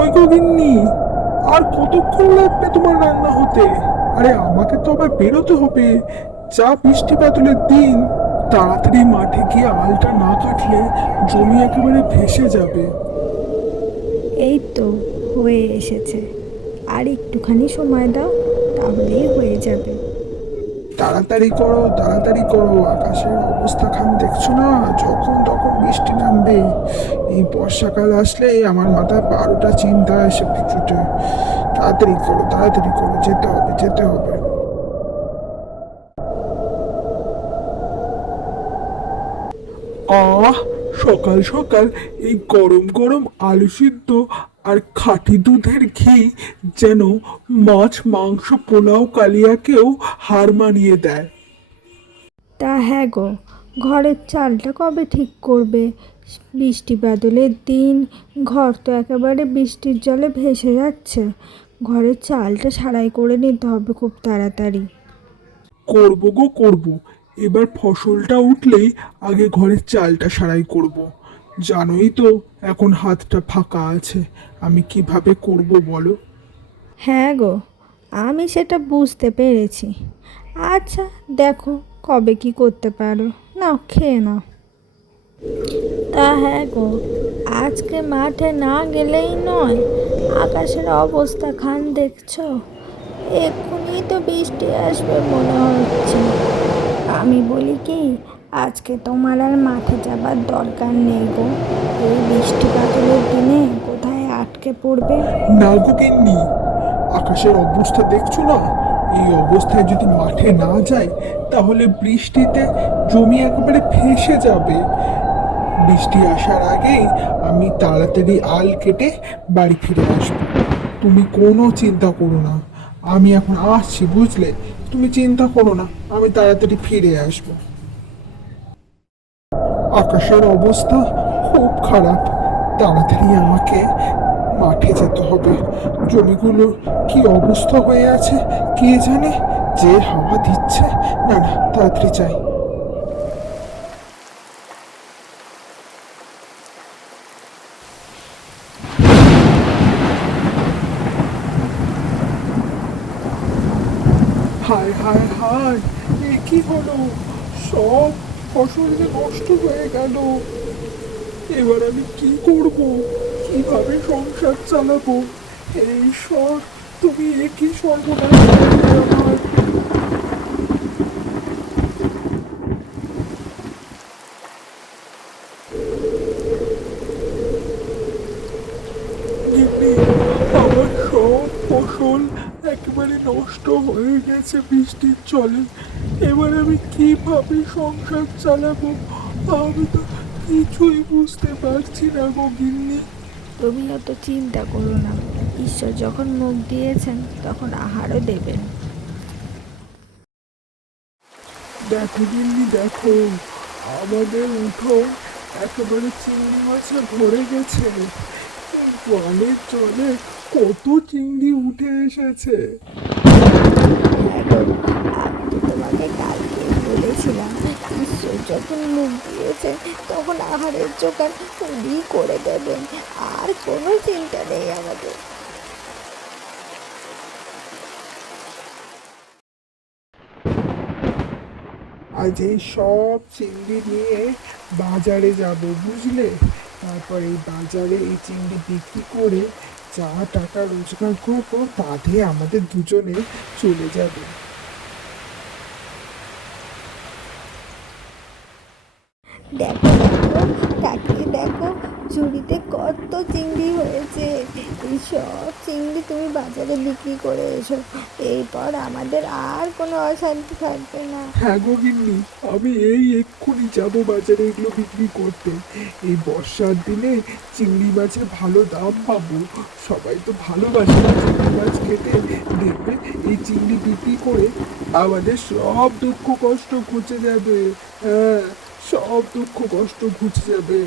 কই গো গিন্নি। আর কতক্ষণ লাগবে তোমার রান্না হতে? আরে আমাকে তো আবার বেরোতে হবে। যা বৃষ্টি বাদলের দিন তাড়াতাড়ি মাঠে গিয়ে আলটা না কাটলে জমি একেবারে ভেসে যাবে। এই তো হয়ে এসেছে। আর একটুখানি সময় দাও তাহলেই হয়ে যাবে। তাড়াতাড়ি করো তাড়াতাড়ি করো। আকাশের অবস্থা খান দেখছ না? যখন তখন বৃষ্টি বর্ষাকাল আসলে আমার মাথায় বারোটা চিন্তা এসে ছুটে তাড়াতাড়ি করো তাড়াতাড়ি করো যেতে হবে যেতে হবে। আহ সকাল সকাল এই গরম গরম আলু সিদ্ধ আর খাঁটি দুধের ঘি যেন মাছ মাংস পোলাও কালিয়াকেও হার মানিয়ে দেয়। তা হ্যাঁ গো ঘরের চালটা কবে ঠিক করবে? বৃষ্টি বাদলের দিন ঘর তো একেবারে বৃষ্টির জলে ভেসে যাচ্ছে। ঘরের চালটা সারাই করে নিতে হবে খুব তাড়াতাড়ি। করব গো করব। এবার ফসলটা উঠলেই আগে ঘরের চালটা সারাই করব। জানোই তো এখন হাতটা ফাঁকা আছে। আমি কীভাবে করব বলো? হ্যাঁ গো আমি সেটা বুঝতে পেরেছি। আচ্ছা দেখো কবে কি করতে পারো। নাও খেয়ে নাও। তা হ্যাঁ গো, আজকে মাঠে না গেলেই নয়। আকাশের অবস্থা খান দেখছ? এক্ষুনি তো বৃষ্টি আসবে মনে হচ্ছে। আমি বলি কি, আজকে তোমার আর মাঠে যাবার দরকার নেই গো। এই বৃষ্টি বাদলের দিনে কোথায় আটকে পড়বে? না গো গিন্নি, আকাশের অবস্থা দেখছ না? এই অবস্থায় যদি মাঠে না যায় তাহলে বৃষ্টিতে জমি একেবারে ভেসে যাবে। বৃষ্টি আসার আগেই আমি তাড়াতাড়ি আল কেটে বাড়ি ফিরে আসব। তুমি কোনো চিন্তা করো না। আমি এখন আসছি, বুঝলে? তুমি চিন্তা করো না, আমি তাড়াতাড়ি ফিরে আসব। আকাশের অবস্থা খুব খারাপ। তাড়াতাড়ি আমাকে মাঠে যেতে হবে। জমিগুলো কি অবস্থা হয়ে আছে কে জানে? যে হাওয়া দিচ্ছে। না না, তাড়াতাড়ি চাই হায় হায় হায়, এ কি হলো? সব ফসল যে নষ্ট হয়ে গেল। এবার আমি কি করব? কীভাবে সংসার চালাবো? এই সর তুমি একই সর্বনাশ গিন্নি, আমার সব ফসল একেবারে নষ্ট হয়ে গেছে বৃষ্টির জলে। এবার আমি কীভাবে সংসার চালাবো? আমি তো কিছুই বুঝতে পারছি না গো গিন্নি। তুমি অত চিন্তা করো না। ঈশ্বর যখন মুখ দিয়েছেন তখন আহারও দেবেন। দেখো গিন্নি দেখো। আমাদের উঠো একেবারে চিংড়ি মাছে ভরে গেছে। জলে কত চিংড়ি উঠে এসেছে যখন মুখ দিয়েছেন তখন আহারের করে দেবেন আর কোনো চিন্তা নেই আমাদের আজ এই সব চিংড়ি নিয়ে বাজারে যাব, বুঝলে? তারপর এই বাজারে এই চিংড়ি বিক্রি করে যা টাকা রোজগার করব, তা দিয়ে আমাদের দুজনে চলে যাবে। দেখো দেখো দেখো। ঝুড়িতে কত চিংড়ি হয়েছে? এই সব চিংড়ি তুমি বাজারে বিক্রি করে এসো। এরপর আমাদের আর কোনো অশান্তি থাকবে না। হ্যাঁ গো গিন্নি, আমি এই এক্ষুনি যাব বাজারে এগুলো বিক্রি করতে। এই বর্ষার দিনে চিংড়ি মাছের ভালো দাম পাবো। সবাই তো ভালোবাসে চিংড়ি মাছ খেতে। দেখবে এই চিংড়ি বিক্রি করে আমাদের সব দুঃখ কষ্ট ঘুচে যাবে। হ্যাঁ সব দুঃখ কষ্ট ঘুচে যাবে।